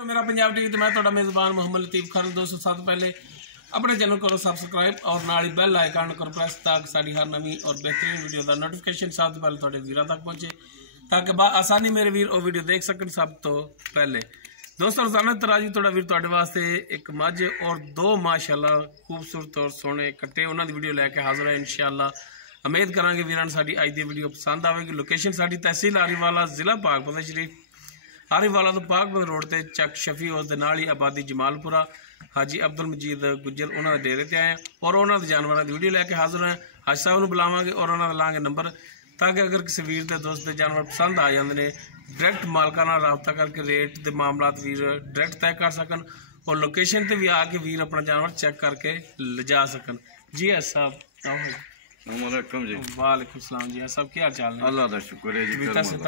मेरा पंजाब टीवी तो मैं थोड़ा मेज़बान मोहम्मद लतीफ़ खान। दोस्तों साथ पहले अपने चैनल करो सब्सक्राइब और नाल ही बैल आइकन करो प्रेस ताकि साड़ी हर नवी और बेहतरीन वीडियो का नोटिफिकेशन सब तो पहले थोड़े वीर तक पहुँचे ताकि आसानी मेरे वीर वो वीडियो देख सकन। सब तो पहले दोस्तों रोजाना तराजी थोड़ा वीर थोड़े वास्ते एक मझ और दो माशाल्लाह खूबसूरत और सोहने कट्टे उन्होंने वीडियो लैके हाजिर है। इंशाअल्लाह उम्मीद करांगे वीरां साडी अज दी वीडियो पसंद आएगी। लोकेशन साडी तहसील आरीवाला जिला पाकपत शरीफ आरीवाला तो पाकपत रोड ते चक शफी उस दे नाल ही आबादी जमालपुरा हाजी अब्दुल मजीद गुज्जर उन्होंने डेरे ते आए और उन्होंने जानवरों की वीडियो लैके हाजिर हैं। हाजी साहब नूं बुलावांगे और उन्होंने लांगे नंबर ताकि अगर किसी वीर के दोस्त के जानवर पसंद आ जाते हैं डायरैक्ट मालकां नाल राबता करके रेट के मामलात वीर डायरैक्ट तय कर सकन और लोकेशन पर भी आके वीर अपना जानवर चेक करके ले सकन। जी हाजी साहब वालेकुम जी। वालेकुम सलाम जी। सब क्या हाल चाल है? अल्लाह दा शुक्र है जी।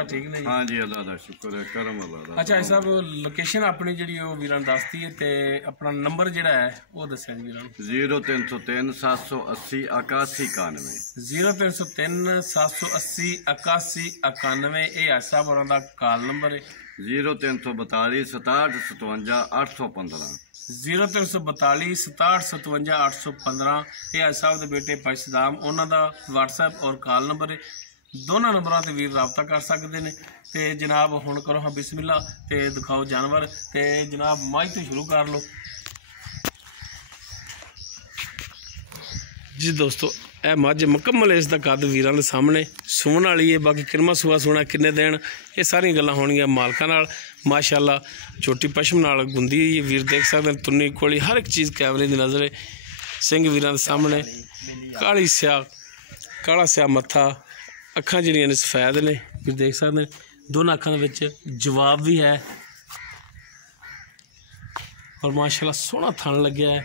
ठीक नहीं? हाँ जी अल्लाह दा शुक्र है करम अल्लाह दा। अच्छा साहब लोकेशन अपनी जी वीरां दसती है ते अपना नंबर जिहड़ा है वो दस्सिया जी वीरां। 0303 780 81 91 0303 780 81 91 ये है साहब और कॉल नंबर है। 0342 67 57 815 0342 67 57 815 ये साहब के बेटे भाई सदाम उन्होंने व्हाट्सएप और कॉल नंबर है। दोनों नंबरों से वीर रबता कर सकते हैं। तो जनाब हुण करो हाँ बिस्मिल्ला ते दिखाओ जानवर ते जनाब मझ तो शुरू कर लो जी। दोस्तों यह मझ मुकम्मल इसका कद वीरां दे सामने सूण वाली है। बाकी किरमा सूआ सूना किन्ने दिन ये सारिया गल्लां होणगियां मालकां नाल। माशाअल्लाह छोटी पशम नाल गुंदी हुई है वीर देख सकते हैं। तुन्नी कोली हर एक चीज़ कैमरे की नज़र है। सिंह वीरां दे सामने काली स्या काला स्या मत्था अखां जिहड़ियां ने सफेद ने वीर देख सकते हैं। दोनों अखां दे विच जवाब भी है और माशाअल्लाह सोहना थन लग्या है।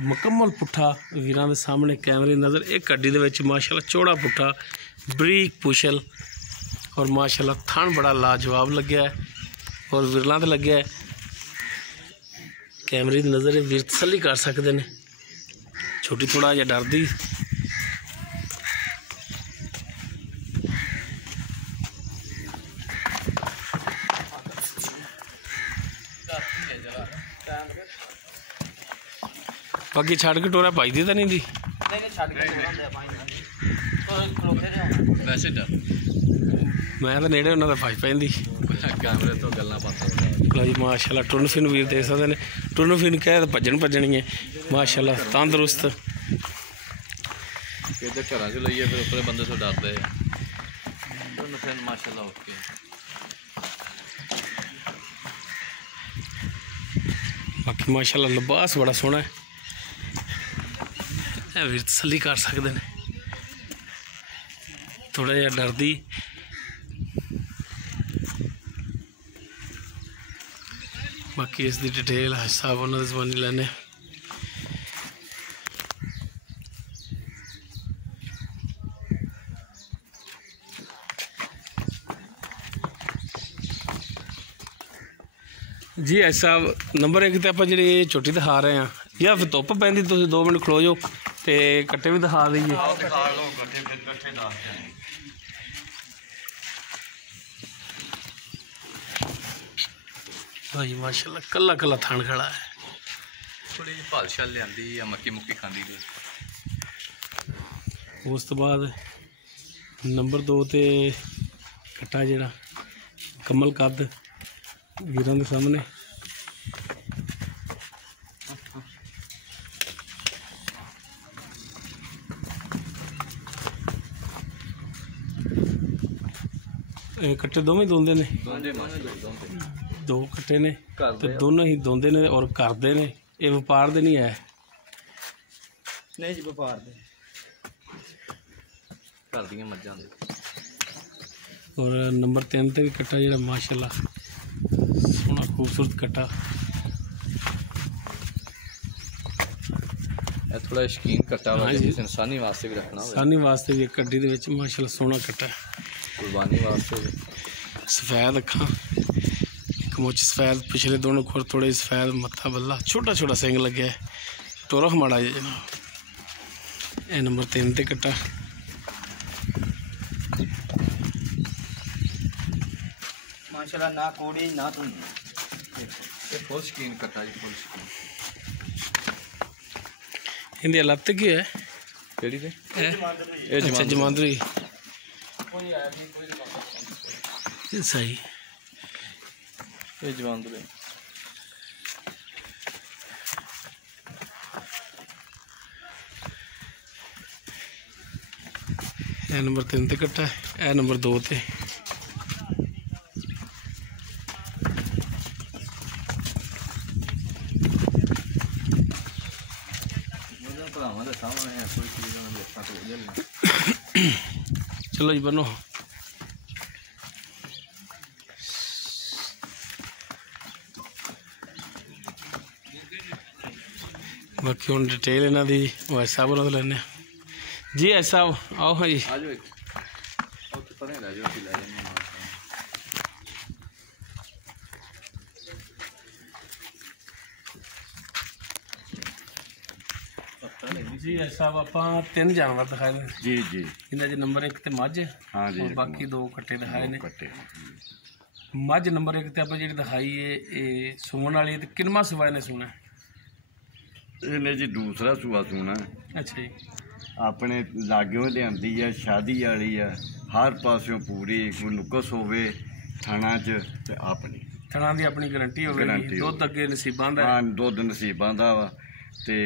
मुकम्मल पुट्ठा वीरां दे सामने कैमरे की नज़र एक कड्डी दे विच माशाअल्लाह चौड़ा पुट्ठा बरीक पुछल और माशाअल्लाह थन बड़ा लाजवाब लग्या है और विरलां ते लग्या है। कैमरे की नज़र वीर तसल्ली कर सकते हैं। छोटी थोड़ा जिहा डरदी बाकी छड़ के टोरा पाई दी तो नहीं दी वैसे डर मैं तो नेड़े उन्होंने फाई पैंदी कैमरे तो गल्लां बातां जी। माशाअल्लाह टुन फिन वीर देख सकते हैं। टुन फिन कह भजन भजनी है माशाअल्लाह तंदरुस्त किधर घर च लइए फिर उपरे बंदे तो डरते हैं। टुन फिन माशाअल्लाह ओके बाकी माशाअल्लाह लिबास बड़ा सोहना है। वीर तसल्ली कर सकते हैं। थोड़ा जिहा डरदी बाकी इसकी डिटेल हिसाब उन्होंने जबानी लैने। जी ऐसा नंबर एक तो आप जी छोटी दिखा रहे हैं या फिर धुप पैंदी तुम 2 मिनट खलो जाओ तो कट्टे भी दिखा दईए। भाई माशाल्लाह कला कला थान खड़ा है। थोड़ी भाल छल लियांदी या मक्की मुक्की खांदी उस तो बाद नंबर 2 ते कट्टा जिहड़ा कमल कद वीरां दे सामने कट्टे दोवें दोंदे ने 2 कट्टे ने तो दोनों ही दोंदे ने और करते ने। ये व्यापार दे नहीं है नहीं जी व्यापार दे घर दियां मज्जां दे। और नंबर 3 ते भी कट्टा जिहड़ा माशाअल्लाह सोहना खूबसूरत कट्टा थोड़ा शकीन कट्टा इंसानी वास्ते भी रखना इंसानी वास्ते भी कड्डी दे विच माशाअल्लाह सोहना कट्टा कुर्बानी वास्ते सफेद अखां एक मुच सफेद पिछले दोनों खुर थोड़े सफेद मत्था बल्ला छोटा छोटा सिंग लगे है टोरख माड़ा जी जनाब। यह नंबर 3 ते कट्टा माशाल्लाह ना कोड़ी ना तुंदी ये फुल शकीन कट्टा जी फुल शकीन इनकी लत्त की है केड़ी ते ये जमांदरी सही ये जवानदरे ए नंबर 3 ते कट्टा है ए नंबर 2 ते भरावां दे सामने है कोई चीज ना देखा तो जल चलो जी बनो बाकी हम डिटेल इन्हों की वाइस साहब तो लेने जी वाइस साहब आओ हाँ जी आ जाओ ओके परे ले जाओ ले जाओ जी वाइस साहब आप 3 जानवर दिखाए ने जी जी इन्हें नंबर 1 ते मझ हाँ जी और बाकी 2 कट्टे दिखाए ने कट्टे मझ नंबर 1 ते आप जी दिखाई है ये सुमन वाली ते किनवा सुबह ने सुना ਇਹਨੇ ਜੀ ਦੂਸਰਾ ਸੂਆ ਸੂਣਾ अच्छा जी ਆਪਣੇ ਲਾਗਿਓਂ ਲਿਆਂਦੀ ਆ ਸ਼ਾਦੀ ਵਾਲੀ ਆ ਹਰ ਪਾਸਿਓਂ ਪੂਰੀ ਕੋਈ ਨੁਕਸ ਹੋਵੇ ਥਾਣਾ 'ਚ ਤੇ ਆਪਣੀ थणा की अपनी गारंटी हो Guarantee गई दुध अगे नसीबां दा ਹਾਂ ਦੁੱਧ ਨਸੀਬਾਂ ਦਾ ਵਾ ਤੇ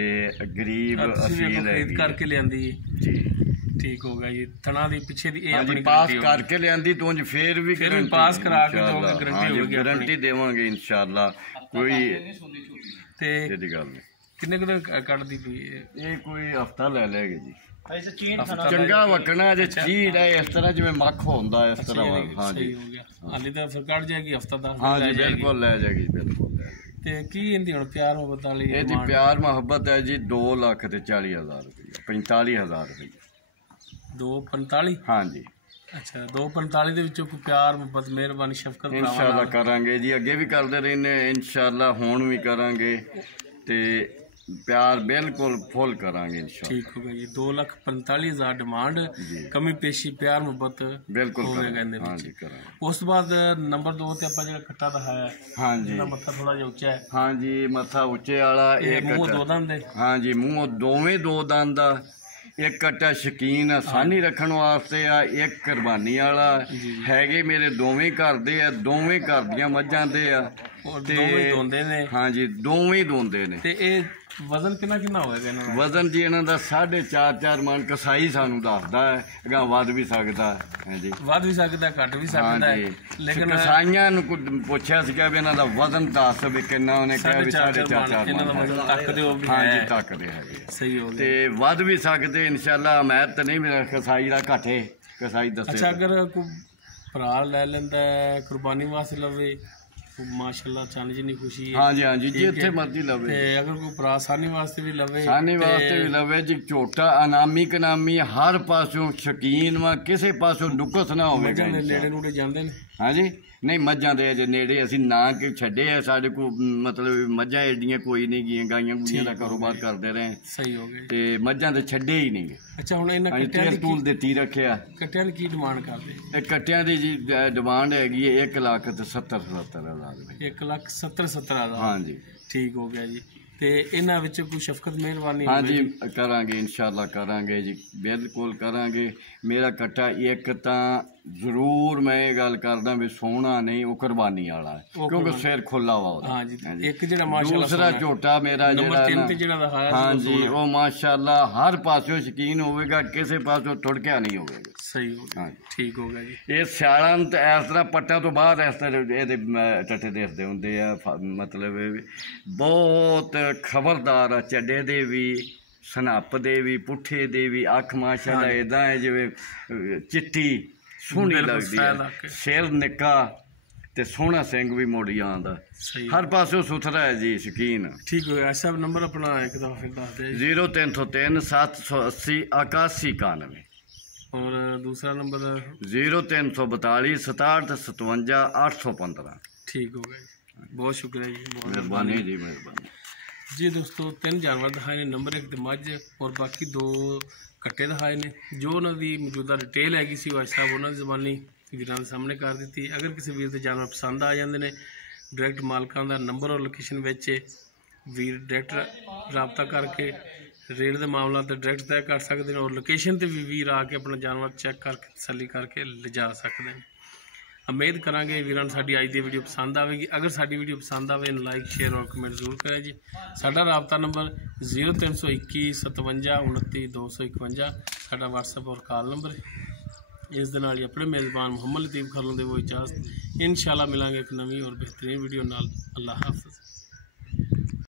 ਗਰੀਬ ਅਸੀਲ खरीद ਹੈਗੀ ਆ। करके लियांदी ਜੀ ठीक हो गया जी थणा दी पीछे दी ये ਹਾਂਜੀ अपनी ਪਾਸ गारंटी हो ਕਰਕੇ ਲਿਆਂਦੀ ਤੂੰ ਜੀ ਫੇਰ ਵੀ ਫਿਰ ਵੀ ਪਾਸ ਕਰਾ ਕੇ ਦੋਗੇ, guarantee ਹੋਵੇਗੀ ਆਪਣੀ। ਗਾਰੰਟੀ ਦੇਵਾਂਗੇ ਇਨਸ਼ਾਅੱਲਾ ਕੋਈ ते ਇਹਦੀ ਗੱਲ ਨਹੀਂ किन्ने कुछ कट दी पई ਇਹ ਕੋਈ ਹਫਤਾ ਲੈ ਲੈਗੇ ਜੀ ऐसे चीन हफ्ता खाना ਚੰਗਾ ਵਕਣਾ ਜੇ ਚੀੜ ਹੈ ਇਸ ਤਰ੍ਹਾਂ ਜਿਵੇਂ ਮੱਖ ਹੁੰਦਾ ਇਸ ਤਰ੍ਹਾਂ ਵਾ। सही ਹਾਂਜੀ हो गया हाली तो फिर कट जाएगी हफ्ता दा हाँ जी बिल्कुल ले जाएगी बिल्कुल ले जाएगी। ते की इंदी हुन प्यार मोहब्बत वाली ਇਹਦੀ ਪਿਆਰ ਮੁਹੱਬਤ ਹੈ ਜੀ 2,40,000 ਰੁਪਏ 45,000 ਰੁਪਏ 245 ਹਾਂ ਜੀ अच्छा 245 ਦੇ ਵਿੱਚੋਂ ਕੋਈ ਪਿਆਰ ਮੁਹੱਬਤ ਮਿਹਰਬਾਨੀ ਸ਼ਫਕਤ ਇਨਸ਼ਾਅੱਲਾ ਕਰਾਂਗੇ ਜੀ ਅੱਗੇ ਵੀ ਕਰਦੇ ਰਹਿੰਦੇ ਇਨਸ਼ਾਅੱਲਾ ਹੁਣ ਵੀ ਕਰਾਂਗੇ ਤੇ ਪਿਆਰ ਬਿਲਕੁਲ ਫੁੱਲ ਕਰਾਂਗੇ ਇਨਸ਼ਾਅੱਲਾ ठीक हो गया जी 2,45,000 डिमांड जी। कमी पेशी प्यार मुहब्बत ਬਿਲकुਲ ਹੋਵੇਗਾ ਕਰਾਂਗੇ ਇਹਦੇ ਹਾਂ ਵਿੱਚ। ਜੀ ਕਰਾਂਗੇ ਉਸ ਤੋਂ ਬਾਅਦ ਨੰਬਰ 2 ਤੇ ਆਪਾਂ ਜਿਹੜਾ ਕੱਟਾ ਦਿਖਾਇਆ ਹਾਂ ਜੀ ਇਹਦਾ ਮੱਥਾ ਥੋੜਾ ਜਿਹਾ ਉੱਚਾ ਹੈ ਹਾਂ ਜੀ ਮੱਥਾ ਉੱਚੇ ਵਾਲਾ ਇਹ ਇੱਕ ਮੂੰਹ ਦੋ ਦੰਦ ਦੇ ਹਾਂ ਜੀ ਮੂੰਹ ਦੋਵੇਂ ਦੋ ਦੰਦ ਆ ਇੱਕ ਕੱਟਾ ਸ਼ਕੀਨ ਆਸਾਨੀ ਰੱਖਣ ਵਾਸਤੇ ਆ ਇੱਕ ਕੁਰਬਾਨੀ ਵਾਲਾ ਹੈਗੇ ਮੇਰੇ ਦੋਵੇਂ ਘਰ ਦੇ ਆ ਦੋਵੇਂ ਘਰ ਦੀਆਂ ਮੱਝਾਂ ਦੇ ਆ ਔਰ ਤੇ- ਦੋਵੇਂ ਦੋਂਦੇ ਨੇ ਹਾਂ ਜੀ ਦੋਵੇਂ ਹੀ ਦੋਂਦੇ ਨੇ ਤੇ ਇਹ ਵਜ਼ਨ ਕਿੰਨਾ ਹੋਏਗਾ ਇਹਨਾਂ ਦਾ ਵਜ਼ਨ ਜੀ ਇਹਨਾਂ ਦਾ 4.5 ਮਣ ਕਸਾਈ ਸਾਨੂੰ ਦੱਸਦਾ ਹੈ ਅਗਾਂਹ ਵੱਧ ਵੀ ਸਕਦਾ ਹੈ ਹਾਂਜੀ ਵੱਧ ਵੀ ਸਕਦਾ ਘੱਟ ਵੀ ਸਕਦਾ ਹਾਂਜੀ ਹੈ ਲੇਕਿਨ ਕਸਾਈਆਂ ਨੂੰ ਪੁੱਛਿਆ ਸੀਗਾ ਵੀ ਇਹਨਾਂ ਦਾ ਵਜ਼ਨ ਦੱਸ ਵੀ ਕਿੰਨਾ ਉਹਨੇ ਕਿਹਾ ਵੀ 4.5 ਇਹਨਾਂ ਦਾ ਮਣ ਵਜ਼ਨ ਤੱਕਦੇ ਹੋ ਵੀ ਹਾਂਜੀ ਹੈ ਤੱਕਦੇ ਹੈਗੇ ਆ। ਸਹੀ ਹੋ ਗਿਆ ਤੇ ਵੱਧ ਵੀ ਸਕਦੇ ਇਨਸ਼ਾਅੱਲਾ ਮੈਂ ਤਾਂ ਨਹੀਂ ਮੇਰਾ ਕਸਾਈ ਦਾ ਘਟੇ ਕਸਾਈ ਦੱਸੇ ਅੱਛਾ ਅਗਰ ਕੋਈ ਭਰਾ ਲੈ ਲੈਂਦਾ ਹੈ, ਕੁਰਬਾਨੀ ਵਾਸਤੇ ਲਵੇ ਮਾਸ਼ਾਅੱਲਾ ਚਾਂਦੀ ਜਿੰਨੀ ਖੁਸ਼ੀ ਹੈ ਹਾਂਜੀ ਹਾਂਜੀ ਠੀਕ ਜਿੱਥੇ ਹੈ। ਮਰਜ਼ੀ ਲਵੇ ਤੇ ਅਗਰ ਕੋਈ ਭਰਾ ਸਾਨੀ ਵਾਸਤੇ ਵੀ ਲਵੇ ਸਾਨੀ ਤੇ ਵਾਸਤੇ ਵੀ ਲਵੇ ਜੀ ਝੋਟਾ ਅਨਾਮੀ ਕਨਾਮੀ ਹਰ ਪਾਸੋਂ ਸ਼ਕੀਨ ਵਾ ਕਿਸੇ ਪਾਸੋਂ ਨੁਕਸ ਨਾ ਹੋਵੇਗਾ ਮੱਝਾਂ ਦੇ ਇਨਸ਼ਾਅੱਲਾ। ਨੇੜੇ ਨੂੜੇ ਜਾਂਦੇ ਨੇ ਹਾਂਜੀ ਨਹੀਂ ਮੱਝਾਂ ਦੇ ਅਜੇ ਨੇੜੇ ਅਸੀਂ ਨਾ ਕਿ ਛੱਡੇ ਆ ਸਾਡੇ ਕੋਲ ਮਤਲਬ ਮੱਝਾਂ ਏਡੀਆਂ ਕੋਈ ਨਹੀਂ ਗਈਆਂ ਗਾਈਆਂ ਗੁਈਆਂ ਦਾ ਕਾਰੋਬਾਰ ਕਰਦੇ ਰਹੇ ਸਹੀ ਹੋ ਗਿਆ ਤੇ ਮੱਝਾਂ ਦੇ ਛੱਡੇ ਹੀ ਨਹੀਂ ਅੱਛਾ ਹੁਣ ਇਹਨਾਂ ਅਸੀਂ ਕੱਟਿਆਂ ਤੇਲ ਦੀ ਤੂਲ ਦਿੱਤੀ ਰੱਖਿਆ ਕੱਟਿਆਂ ਦੀ ਕੀ ਡਿਮਾਂਡ ਕਰਦੇ ਇਹ ਕੱਟਿਆਂ ਦੀ ਜੀ ਡਿਮਾਂਡ ਹੈਗੀ ਹੈ 1,70,000 ਰੁਪਏ 1,70,000 ਹਾਂਜੀ ਠੀਕ ਹੋ ਗਿਆ ਜੀ ਤੇ ਇਹਨਾਂ ਵਿੱਚ ਕੋਈ ਸ਼ਫਕਤ ਮਿਹਰਬਾਨੀ ਹਾਂਜੀ ਕਰਾਂਗੇ ਇਨਸ਼ਾਅੱਲਾ ਕਰਾਂਗੇ ਜੀ ਬਿਲਕੁਲ ਕਰਾਂਗੇ ਮੇਰਾ ਕੱਟਾ ਇੱਕ ਤਾਂ ਜ਼ਰੂਰ ਮੈਂ ਇਹ ਗੱਲ ਕਰਦਾ ਵੀ ਸੋਹਣਾ ਨਹੀਂ ਉਹ ਕੁਰਬਾਨੀ ਵਾਲਾ ਹੈ ਕਿਉਂਕਿ ਸਿਰ ਖੁੱਲਾ ਵਾ ਉਹਦਾ ਹਾਂਜੀ ਇੱਕ ਜਿਹੜਾ ਮਾਸ਼ਾਅੱਲਾ ਦੂਸਰਾ ਝੋਟਾ ਮੇਰਾ ਨੰਬਰ ਜਿਹੜਾ 3 ਨਾ ਤੇ ਜਿਹੜਾ ਦਿਖਾਇਆ ਸੀ ਉਹ ਹਾਂਜੀ ਸੋਹਣਾ। ਉਹ ਮਾਸ਼ਾਅੱਲਾ ਹਰ ਪਾਸਿਓਂ ਸ਼ਕੀਨ ਹੋਵੇਗਾ ਕਿਸੇ ਪਾਸਿਓਂ ਟੁੜਕਿਆ ਨਹੀਂ ਹੋਵੇਗਾ ਸਹੀ ਹੋ ਗਿਆ ਹਾਂਜੀ ਠੀਕ ਹੋ ਗਿਆ ਜੀ ਇਹ ਸਿਆਲਾਂ ਨੂੰ ਤਾਂ ਇਸ ਤਰ੍ਹਾਂ ਪੱਟਾਂ ਤੋਂ ਬਾਅਦ ਇਸ ਤਰ੍ਹਾਂ ਇਹਦੇ ਟੱਟੇ ਦੇਖਦੇ ਹੁੰਦੇ ਆ ਮਤਲਬ ਇਹ ਵੀ ਬਹੁਤ ਖਬਰਦਾਰ ਆ ਚੱਡੇ ਦੇ ਵੀ ਸਨੱਪ ਦੇ ਵੀ ਪੁੱਠੇ ਦੇ ਵੀ ਅੱਖ ਮਾਸ਼ਾਅੱਲਾ ਇਦਾਂ ਹੈ ਜਿਵੇਂ ਚਿੱਟੀ ਸੋਹਣੀ ਬਿਲਕੁਲ ਲੱਗਦੀ ਫੈਲ ਹੈ ਆ ਕੇ। ਸਿਰ ਨਿੱਕਾ ਤੇ ਸੋਹਣਾ ਸਿੰਘ ਵੀ ਮੋੜੀ ਆਉਂਦਾ ਸਹੀ ਹਰ ਪਾਸਿਓਂ ਸੁਥਰਾ ਹੈ ਜੀ ਸ਼ਕੀਨ ਠੀਕ ਹੋ ਗਿਆ ਸਭ ਨੰਬਰ ਆਪਣਾ ਇੱਕ ਦਫਾ ਫਿਰ ਦੱਸ ਦੇ 0303 780 8191 ਔਰ ਦੂਸਰਾ ਨੰਬਰ 0342 67 57 815 ਠੀਕ ਹੋ ਗਿਆ ਜੀ ਬਹੁਤ ਸ਼ੁਕਰੀਆ ਜੀ ਬਹੁਤ ਮਿਹਰਬਾਨੀ ਜੀ ਮਿਹਰਬਾਨੀ जी दोस्तों 3 जानवर दिखाए ने नंबर 1 ते मझ और बाकी 2 कट्टे दिखाए ने जो उन्होंने मौजूदा डिटेल हैगी सी वाइस साहब उन्होंने ज़बानी ਵੀਰਾਂ ਦੇ ਸਾਹਮਣੇ ਕਰ ਦਿੱਤੀ। ਅਗਰ ਕਿਸੇ ਵੀਰ ਦੇ ਜਾਨਵਰ ਪਸੰਦ ਆ ਜਾਂਦੇ ਨੇ, ਡਾਇਰੈਕਟ ਮਾਲਕਾਂ ਦਾ ਨੰਬਰ ਔਰ ਲੋਕੇਸ਼ਨ ਵਿੱਚ ਵੀਰ ਡਾਇਰੈਕਟ ਰਾਬਤਾ ਕਰਕੇ ਰੇਟ ਦੇ ਮਾਮਲਾ ਤੇ ਡਾਇਰੈਕਟ ਤੈਅ ਕਰ ਸਕਦੇ ਨੇ, ਔਰ ਲੋਕੇਸ਼ਨ ਤੇ ਵੀ ਵੀਰ ਆ ਕੇ ਆਪਣਾ ਜਾਨਵਰ ਚੈੱਕ ਕਰਕੇ ਤਸੱਲੀ ਕਰਕੇ ਲਿਜਾ ਸਕਦੇ ਨੇ। ਉਮੀਦ ਕਰਾਂਗੇ ਵੀਰਾਂ ਨੂੰ ਸਾਡੀ ਅੱਜ ਦੀ ਵੀਡੀਓ ਪਸੰਦ ਆਵੇਗੀ। ਅਗਰ ਸਾਡੀ ਵੀਡੀਓ ਪਸੰਦ ਆਵੇ ਇਹਨੂੰ ਲਾਈਕ ਸ਼ੇਅਰ ਔਰ ਕਮੈਂਟ ਜ਼ਰੂਰ ਕਰਿਆ ਜੀ। ਸਾਡਾ ਰਾਬਤਾ ਨੰਬਰ 0321 57 29 251 ਸਾਡਾ WhatsApp ਔਰ ਕਾਲ ਨੰਬਰ ਹੈ। ਇਸ ਦੇ ਨਾਲ ਹੀ ਆਪਣੇ ਮੇਜ਼ਬਾਨ ਮੁਹੰਮਦ ਲਤੀਫ ਖਰਲੋਂ ਦੇ ਉਹ ਇਜਾਜ਼ਤ। ਇੰਸ਼ਾਅੱਲਾ ਮਿਲਾਂਗੇ ਇੱਕ ਨਵੀਂ ਔਰ ਬਿਹਤਰੀਨ ਵੀਡੀਓ ਨਾਲ। ਅੱਲਾਹ ਹਾਫਿਜ਼।